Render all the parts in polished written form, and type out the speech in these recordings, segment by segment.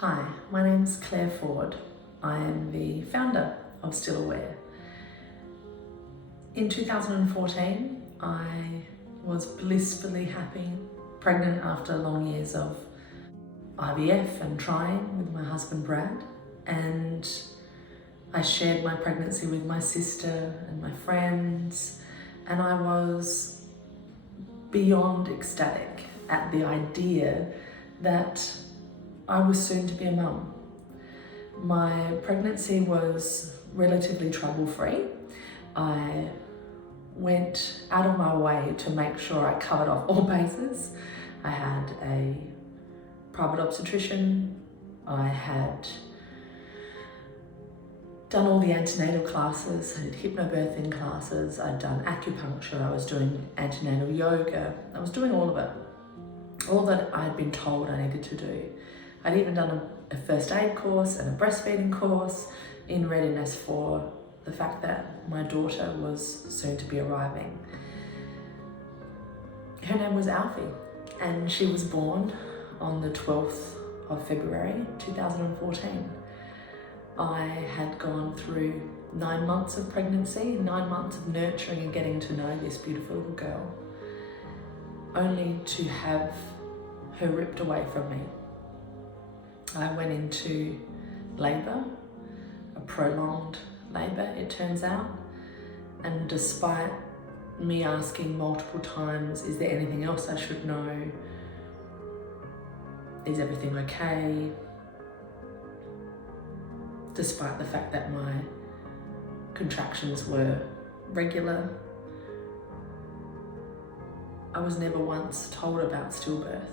Hi, my name's Claire Foord. I am the founder of Still Aware. In 2014, I was blissfully happy, pregnant after long years of IVF and trying with my husband Brad, and I shared my pregnancy with my sister and my friends, and I was beyond ecstatic at the idea that I was soon to be a mum. My pregnancy was relatively trouble-free. I went out of my way to make sure I covered off all bases. I had a private obstetrician. I had done all the antenatal classes. I did hypnobirthing classes. I'd done acupuncture. I was doing antenatal yoga. I was doing all of it. All that I'd been told I needed to do. I'd even done a first aid course and a breastfeeding course in readiness for the fact that my daughter was soon to be arriving. Her name was Alfie, and she was born on the 12th of February 2014. I had gone through 9 months of pregnancy, 9 months of nurturing and getting to know this beautiful little girl, only to have her ripped away from me. I went into labour, a prolonged labour it turns out, and despite me asking multiple times, is there anything else I should know? Is everything okay? Despite the fact that my contractions were regular, I was never once told about stillbirth.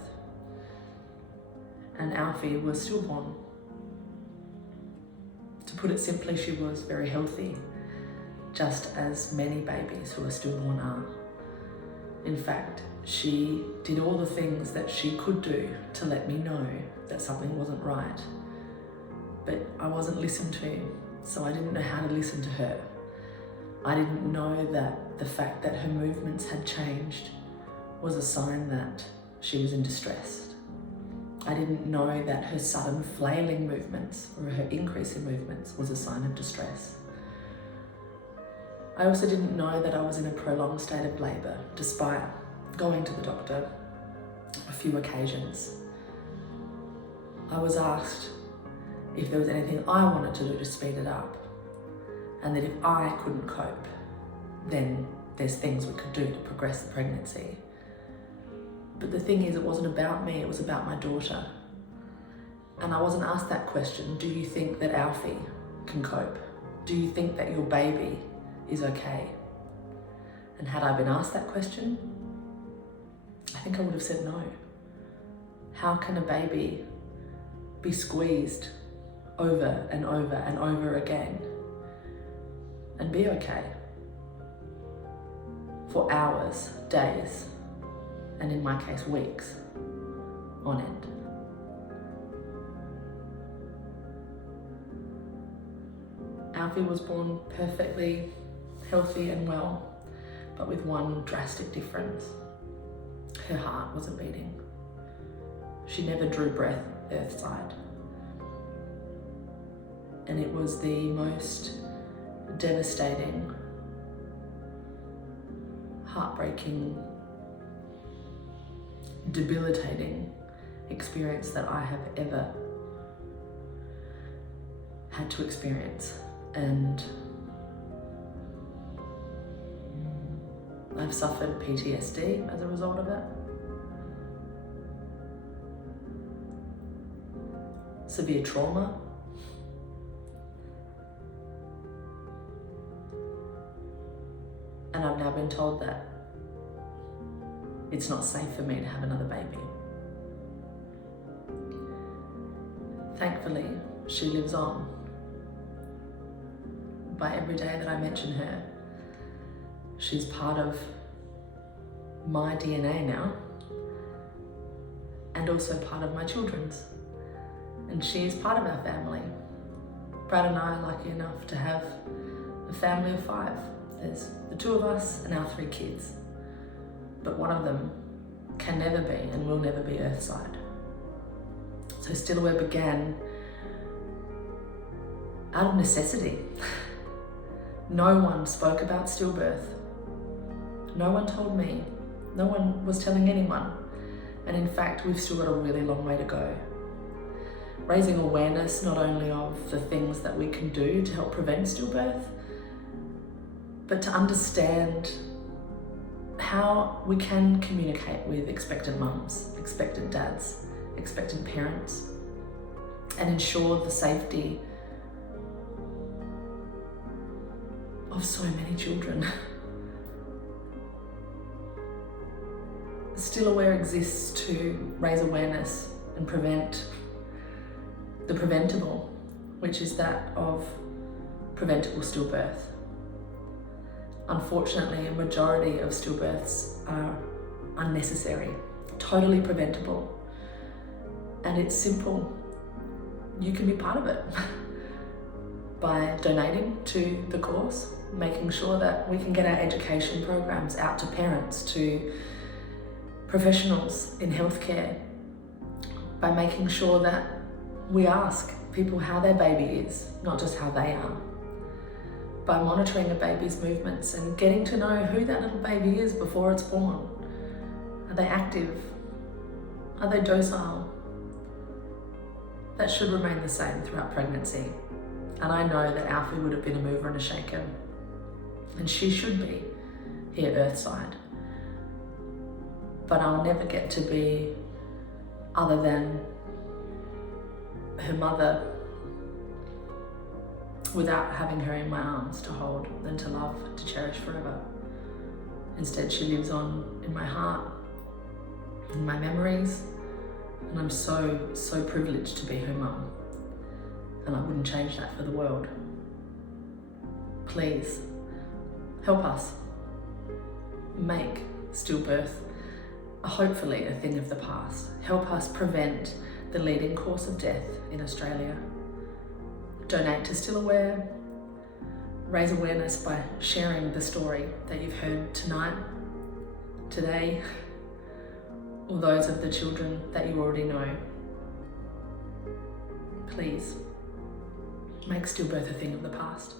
And Alfie was stillborn. To put it simply, she was very healthy, just as many babies who are stillborn are. In fact, she did all the things that she could do to let me know that something wasn't right. But I wasn't listened to, so I didn't know how to listen to her. I didn't know that the fact that her movements had changed was a sign that she was in distress. I didn't know that her sudden flailing movements or her increase in movements was a sign of distress. I also didn't know that I was in a prolonged state of labour, despite going to the doctor a few occasions. I was asked if there was anything I wanted to do to speed it up, and that if I couldn't cope, then there's things we could do to progress the pregnancy. But the thing is, it wasn't about me, it was about my daughter. And I wasn't asked that question, do you think that Alfie can cope? Do you think that your baby is okay? And had I been asked that question, I think I would have said no. How can a baby be squeezed over and over and over again and be okay for hours, days, and in my case, weeks on end? Alfie was born perfectly healthy and well, but with one drastic difference. Her heart wasn't beating. She never drew breath earthside. And it was the most devastating, heartbreaking, debilitating experience that I have ever had to experience. And I've suffered PTSD as a result of it. Severe trauma. And I've now been told that it's not safe for me to have another baby. Thankfully, she lives on. By every day that I mention her, she's part of my DNA now, and also part of my children's. And she is part of our family. Brad and I are lucky enough to have a family of 5. There's the 2 of us and our 3 kids. But one of them can never be and will never be Earthside. So Still Aware began out of necessity. No one spoke about stillbirth. No one told me. No one was telling anyone. And in fact, we've still got a really long way to go. Raising awareness not only of the things that we can do to help prevent stillbirth, but to understand how we can communicate with expectant mums, expectant dads, expectant parents, and ensure the safety of so many children. Still Aware exists to raise awareness and prevent the preventable, which is that of preventable stillbirth. Unfortunately, a majority of stillbirths are unnecessary, totally preventable, and it's simple. You can be part of it by donating to the cause, making sure that we can get our education programs out to parents, to professionals in healthcare, by making sure that we ask people how their baby is, not just how they are, by monitoring a baby's movements and getting to know who that little baby is before it's born. Are they active? Are they docile? That should remain the same throughout pregnancy. And I know that Alfie would have been a mover and a shaker, and she should be here earthside. But I'll never get to be other than her mother without having her in my arms to hold and to love, to cherish forever. Instead, she lives on in my heart, in my memories, and I'm so privileged to be her mum. And I wouldn't change that for the world. Please, help us make stillbirth hopefully a thing of the past. Help us prevent the leading cause of death in Australia. Donate to Still Aware. Raise awareness by sharing the story that you've heard tonight, today, or those of the children that you already know. Please, make stillbirth a thing of the past.